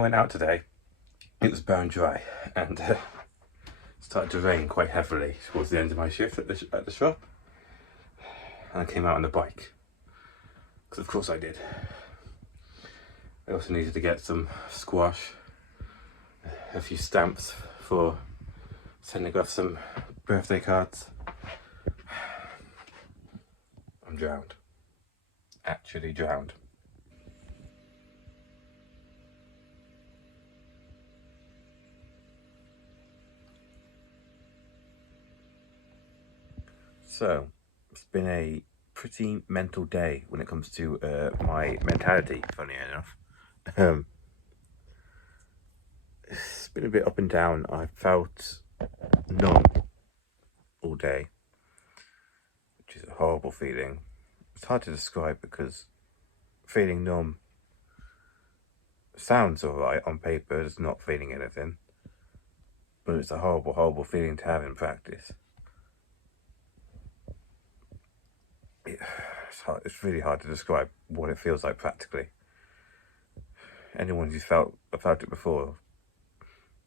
I went out today, it was bone dry, and started to rain quite heavily towards the end of my shift at the shop. And I came out on the bike, because of course I did. I also needed to get some squash, a few stamps for sending off some birthday cards. I'm drowned. Actually drowned. So, it's been a pretty mental day when it comes to my mentality, funny enough. It's been a bit up and down. I felt numb all day, which is a horrible feeling. It's hard to describe because feeling numb sounds alright on paper, it's not feeling anything, but it's a horrible, horrible feeling to have in practice. It's really hard to describe what it feels like practically. Anyone who's felt it before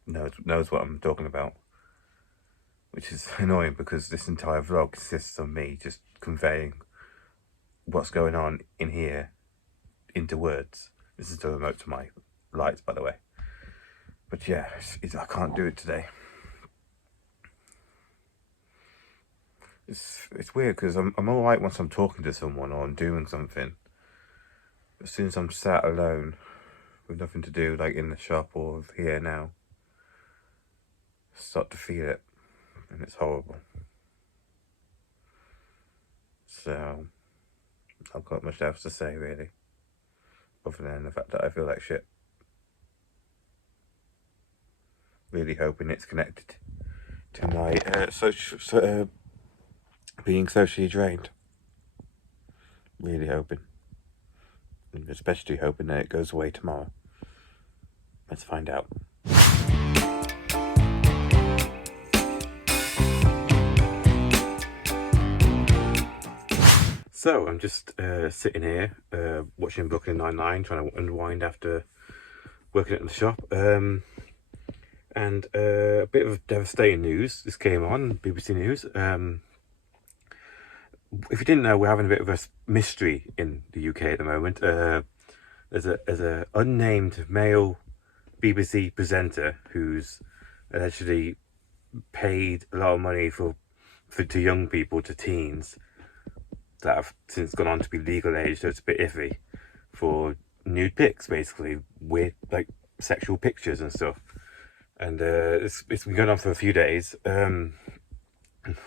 knows what I'm talking about, which is annoying because this entire vlog consists of me just conveying what's going on in here into words. This is the remote to my lights, by the way. But yeah, I can't do it today. It's weird because I'm alright once I'm talking to someone or I'm doing something. But as soon as I'm sat alone with nothing to do, like in the shop or here now, I start to feel it, and it's horrible. So, I've not got much else to say really, other than the fact that I feel like shit. Really hoping it's connected to my being socially drained. Really hoping. And especially hoping that it goes away tomorrow. Let's find out. So I'm just sitting here watching Brooklyn Nine-Nine, trying to unwind after working at the shop. And a bit of devastating news. This came on BBC News. If you didn't know, we're having a bit of a mystery in the UK at the moment. There's a unnamed male BBC presenter who's allegedly paid a lot of money to young people, to teens that have since gone on to be legal age, so it's a bit iffy, for nude pics, basically, with like sexual pictures and stuff. And it's been going on for a few days.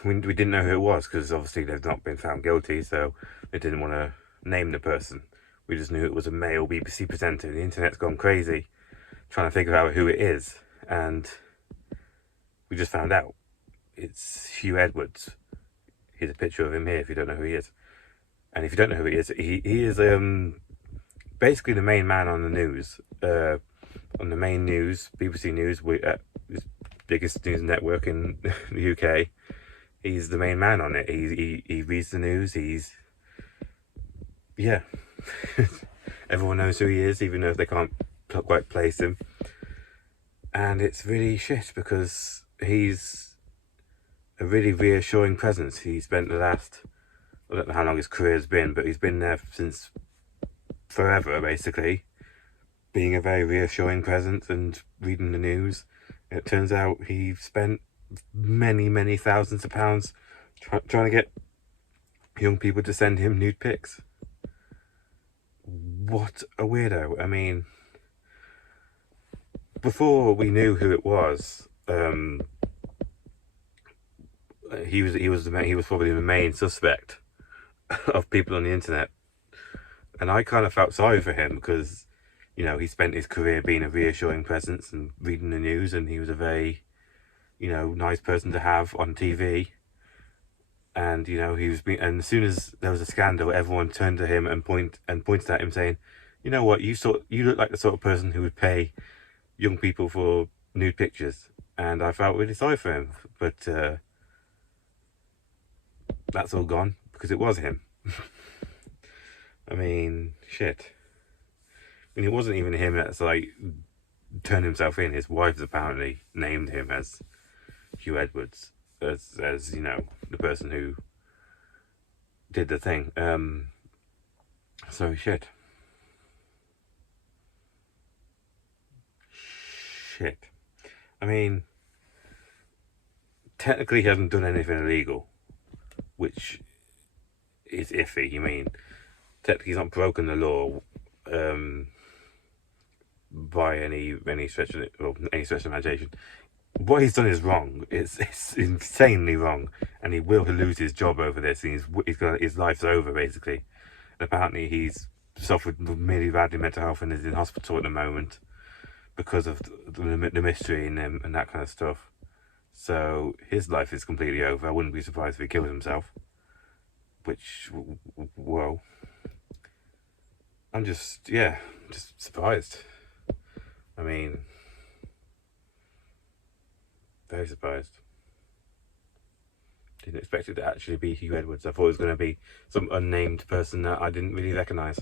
We didn't know who it was because obviously they've not been found guilty, so they didn't want to name the person. We just knew it was a male BBC presenter. The internet's gone crazy trying to figure out who it is, and we just found out. It's Hugh Edwards. Here's a picture of him here if you don't know who he is. And if you don't know who he is basically the main man on the news, on the main news, BBC News, this biggest news network in the UK. He's the main man on it. He reads the news. Yeah. Everyone knows who he is, even though they can't quite place him. And it's really shit because he's a really reassuring presence. He spent the last, I don't know how long his career's been, but he's been there since forever, basically, being a very reassuring presence and reading the news. It turns out he spent many thousands of pounds trying to get young people to send him nude pics. What a weirdo. I mean, before we knew who it was, he was probably the main suspect of people on the internet, and I kind of felt sorry for him because, you know, he spent his career being a reassuring presence and reading the news, and he was a very, you know, nice person to have on TV. And, you know, and as soon as there was a scandal, everyone turned to him and pointed at him saying, you know what, you look like the sort of person who would pay young people for nude pictures. And I felt really sorry for him, but that's all gone because it was him. I mean, shit. I mean, it wasn't even him that's like turned himself in. His wife apparently named him as Hugh Edwards, as you know, the person who did the thing. So shit. I mean, technically he hasn't done anything illegal, which is iffy. I mean, technically he's not broken the law by any stretch of imagination. What he's done is wrong. It's insanely wrong, and he will lose his job over this. And he's got his life's over basically. And apparently he's suffered really badly mental health and is in hospital at the moment because of the mystery and that kind of stuff. So his life is completely over. I wouldn't be surprised if he killed himself. Which, whoa. I'm just surprised. I mean, very surprised. Didn't expect it to actually be Hugh Edwards. I thought it was going to be some unnamed person that I didn't really recognise.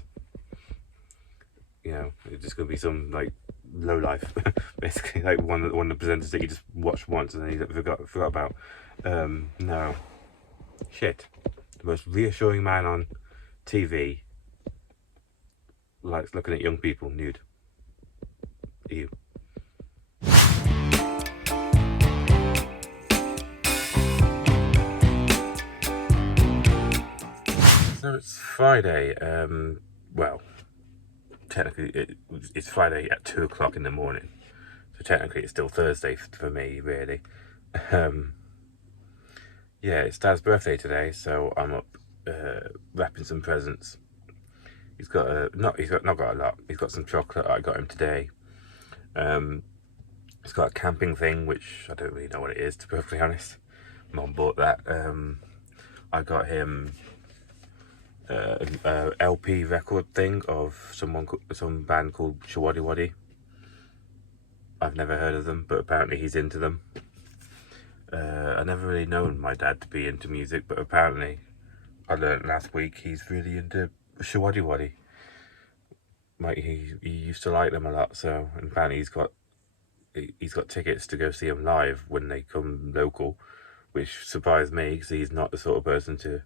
You know, it's just going to be some like low life, basically, like one of the presenters that you just watched once and then you forgot about. No, shit. The most reassuring man on TV likes looking at young people nude. Ew. So it's Friday. Well, technically it's Friday at 2 o'clock in the morning. So technically it's still Thursday for me, really. Yeah, it's Dad's birthday today, so I'm up wrapping some presents. He's not got a lot. He's got some chocolate I got him today. He's got a camping thing, which I don't really know what it is, to be perfectly honest. Mom bought that. I got him a LP record thing of some band called Shawadi Wadi. I've never heard of them, but apparently he's into them. I never really known my dad to be into music, but apparently I learned last week he's really into Shawadi Wadi. Like he used to like them a lot, so and apparently he's got tickets to go see them live when they come local, which surprised me because he's not the sort of person to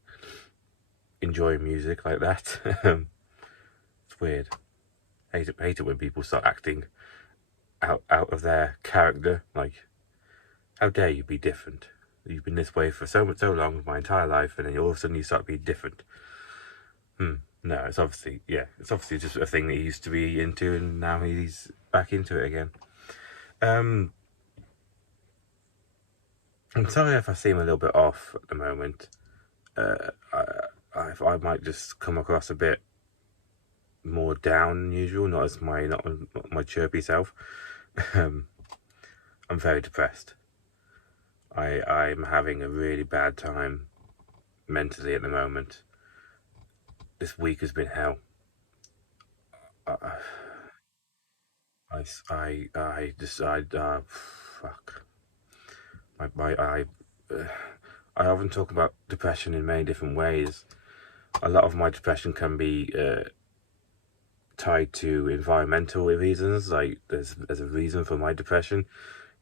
enjoy music like that. It's weird. Hate it when people start acting out of their character. Like, how dare you be different? You've been this way for so long, my entire life, and then all of a sudden you start being different. No, it's obviously just a thing that he used to be into, and now he's back into it again. I'm sorry if I seem a little bit off at the moment. I might just come across a bit more down than usual, not my chirpy self. I'm very depressed. I'm having a really bad time mentally at the moment. This week has been hell. Fuck. I often talk about depression in many different ways. A lot of my depression can be tied to environmental reasons. Like there's a reason for my depression.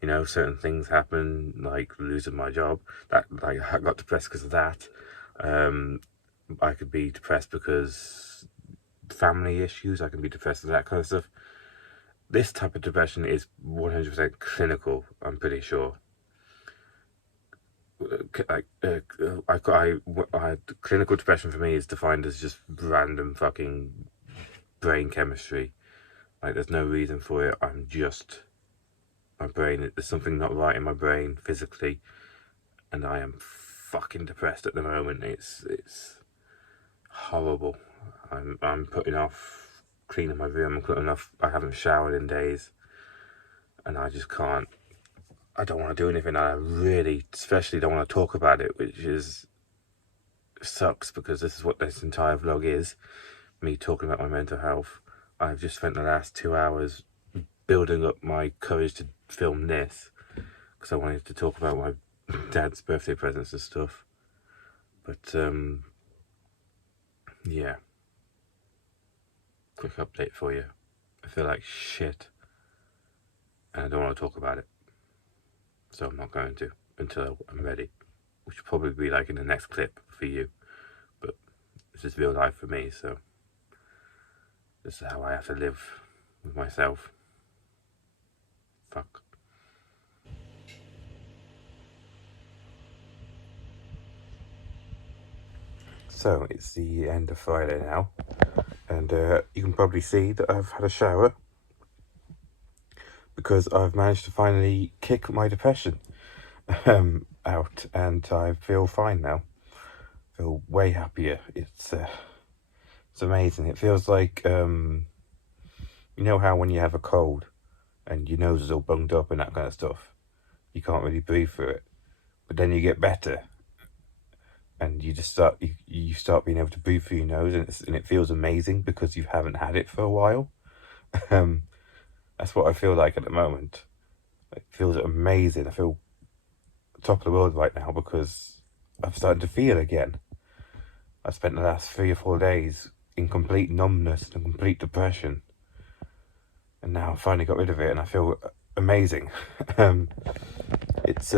You know, certain things happen, like losing my job. That like I got depressed because of that. I could be depressed because family issues. I can be depressed with that kind of stuff. This type of depression is 100% clinical. I'm pretty sure. Clinical depression for me is defined as just random fucking brain chemistry. Like there's no reason for it. My brain, there's something not right in my brain physically, and I am fucking depressed at the moment. It's horrible. I'm putting off cleaning my room. I'm putting off. I haven't showered in days, and I just can't. I don't want to do anything. I really, especially don't want to talk about it, which sucks because this is what this entire vlog is. Me talking about my mental health. I've just spent the last 2 hours building up my courage to film this because I wanted to talk about my dad's birthday presents and stuff. But yeah, quick update for you. I feel like shit. and I don't want to talk about it, so I'm not going to until I'm ready, which will probably be like in the next clip for you, but this is real life for me, so this is how I have to live with myself. Fuck. So it's the end of Friday now, and you can probably see that I've had a shower because I've managed to finally kick my depression out, and I feel fine now. I feel way happier. It's amazing. It feels like you know how when you have a cold and your nose is all bunged up and that kind of stuff, you can't really breathe through it, but then you get better and you just start you start being able to breathe through your nose, and it feels amazing because you haven't had it for a while. That's what I feel like at the moment. It feels amazing. I feel top of the world right now because I'm starting to feel again. I spent the last 3 or 4 days in complete numbness and complete depression, and now I finally got rid of it and I feel amazing. It's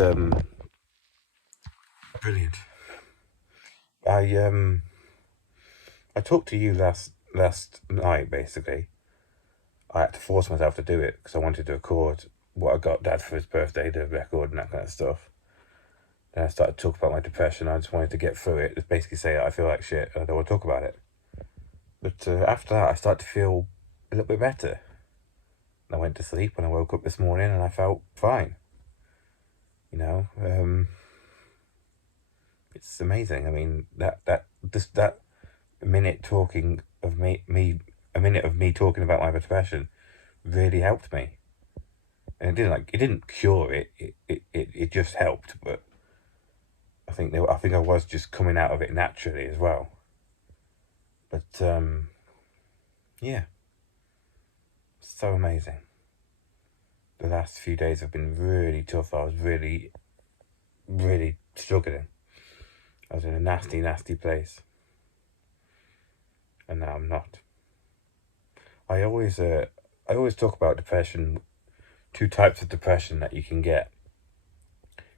brilliant. I talked to you last night. Basically, I had to force myself to do it because I wanted to record what I got Dad for his birthday, the record and that kind of stuff. Then I started to talk about my depression. I just wanted to get through it. Just basically say I feel like shit and I don't want to talk about it. But after that, I started to feel a little bit better. I went to sleep and I woke up this morning and I felt fine. You know, it's amazing. I mean, that minute talking of a minute of me talking about my depression really helped me. And it didn't cure it. It just helped. But I think I was just coming out of it naturally as well. But yeah, so amazing. The last few days have been really tough. I was really, really struggling. I was in a nasty, nasty place, and now I'm not. I always talk about depression. 2 types of depression that you can get: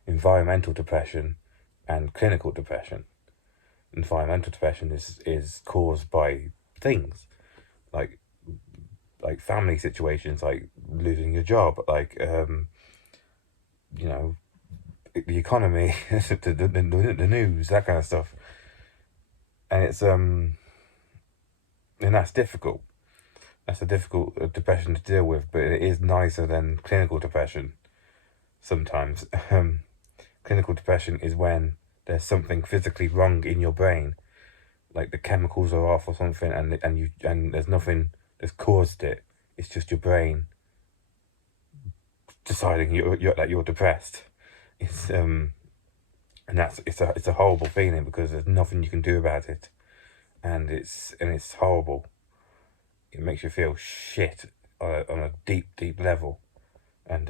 environmental depression and clinical depression. Environmental depression is caused by things like family situations, like losing your job, like you know, the economy, the news, that kind of stuff. And it's and that's difficult. That's a difficult depression to deal with, but it is nicer than clinical depression sometimes. Clinical depression is when there's something physically wrong in your brain, like the chemicals are off or something, and there's nothing that's caused it. It's just your brain deciding you're depressed. It's and it's a horrible feeling because there's nothing you can do about it, and it's horrible. It makes you feel shit on a deep level, and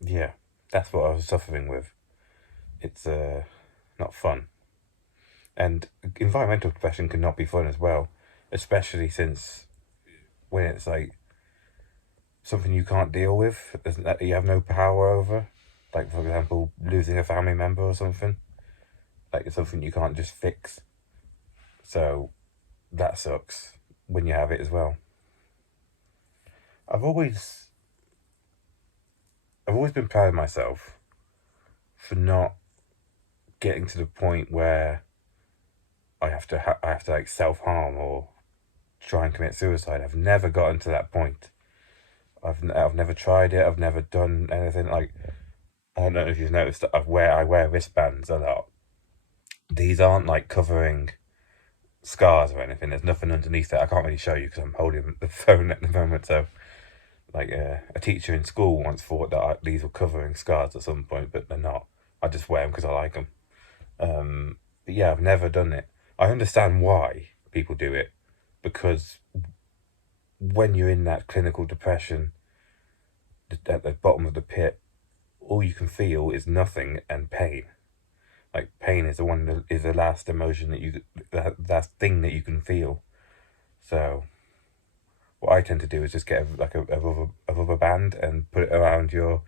yeah, that's what I was suffering with. It's not fun, and environmental depression can not be fun as well, especially since when it's like something you can't deal with, that you have no power over, like for example losing a family member or something. Like it's something you can't just fix, so that sucks when you have it as well. I've always been proud of myself for not getting to the point where I have to like self-harm or try and commit suicide. I've never gotten to that point. I've never tried it. I've never done anything. Like, I don't know if you've noticed that I wear wristbands a lot. These aren't like covering scars or anything. There's nothing underneath it. I can't really show you because I'm holding the phone at the moment. So, like a teacher in school once thought that these were covering scars at some point, but they're not. I just wear them because I like them. But yeah, I've never done it. I understand why people do it, because when you're in that clinical depression at the bottom of the pit, all you can feel is nothing and pain. Like pain is the last emotion that last thing that you can feel. So what I tend to do is just get a rubber band and put it around your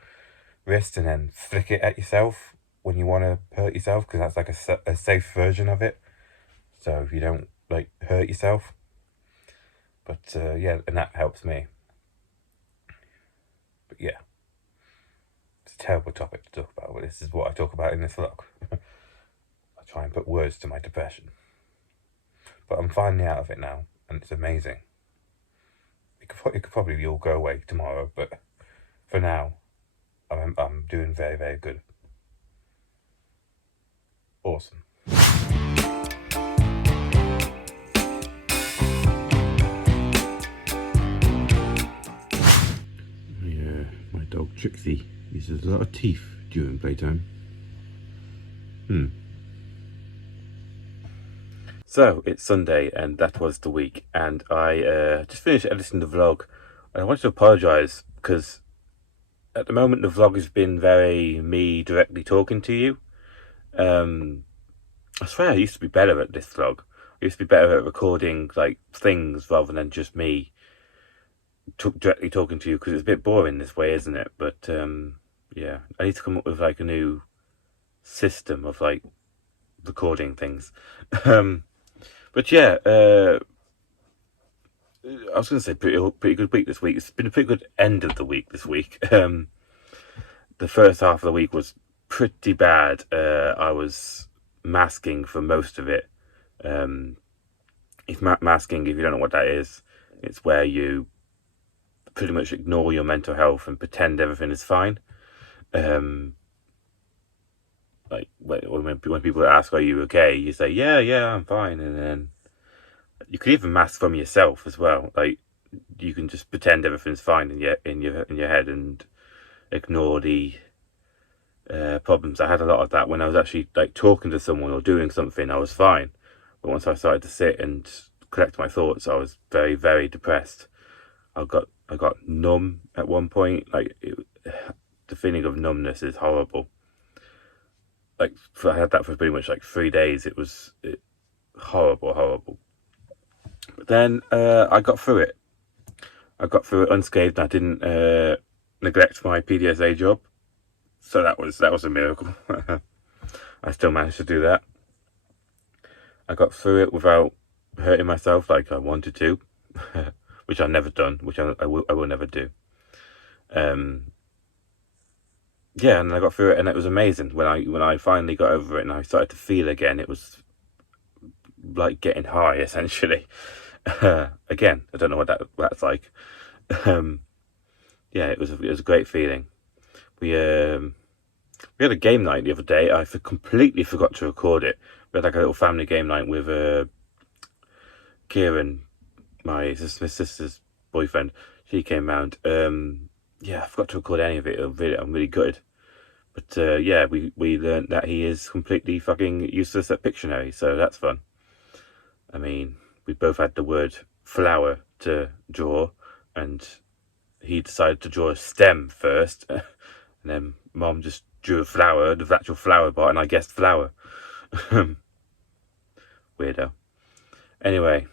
wrist and then flick it at yourself when you want to hurt yourself, because that's like a safe version of it, so you don't like hurt yourself. But yeah, and that helps me. But yeah, it's a terrible topic to talk about, but this is what I talk about in this vlog. I try and put words to my depression, but I'm finally out of it now, and it's amazing. It could probably all go away tomorrow, but for now, I'm doing very, very good. Awesome. My dog Trixie uses a lot of teeth during playtime. So it's Sunday, and that was the week, and I just finished editing the vlog. And I wanted to apologise because at the moment the vlog has been very me directly talking to you. I swear I used to be better at this vlog. I used to be better at recording like things rather than just me directly talking to you, because it's a bit boring this way, isn't it? But yeah, I need to come up with like a new system of like recording things. But yeah, I was going to say pretty good week this week. It's been a pretty good end of the week this week. The first half of the week was pretty bad. I was masking for most of it. If masking, if you don't know what that is, it's where you pretty much ignore your mental health and pretend everything is fine. Like when people ask, "Are you okay?" you say, "Yeah, I'm fine," and then you could even mask from yourself as well. Like you can just pretend everything's fine in your head and ignore the problems. I had a lot of that when I was actually like talking to someone or doing something. I was fine, but once I started to sit and collect my thoughts, I was very, very depressed. I got numb at one point. Like the feeling of numbness is horrible. Like I had that for pretty much like 3 days. It was horrible. But then I got through it. I got through it unscathed. I didn't neglect my PDSA job, so that was a miracle. I still managed to do that. I got through it without hurting myself like I wanted to, which I've never done, which I will never do. Yeah, and I got through it, and it was amazing. When I finally got over it and I started to feel again, it was like getting high, essentially. Again, I don't know what that's like. Yeah, it was a great feeling. We had a game night the other day. I completely forgot to record it. We had like a little family game night with Kieran, my sister's boyfriend. She came round. Yeah, I forgot to record any of it. I'm really gutted. But yeah, we learned that he is completely fucking useless at Pictionary, so that's fun. I mean, we both had the word flower to draw, and he decided to draw a stem first, and then Mom just drew a flower, the actual flower part, and I guessed flower. Weirdo. Anyway,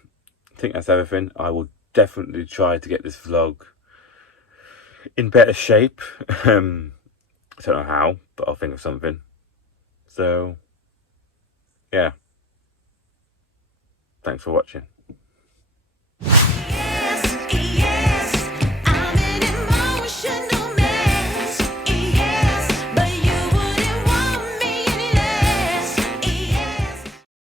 I think that's everything. I will definitely try to get this vlog in better shape. I don't know how, but I'll think of something. So, yeah. Thanks for watching.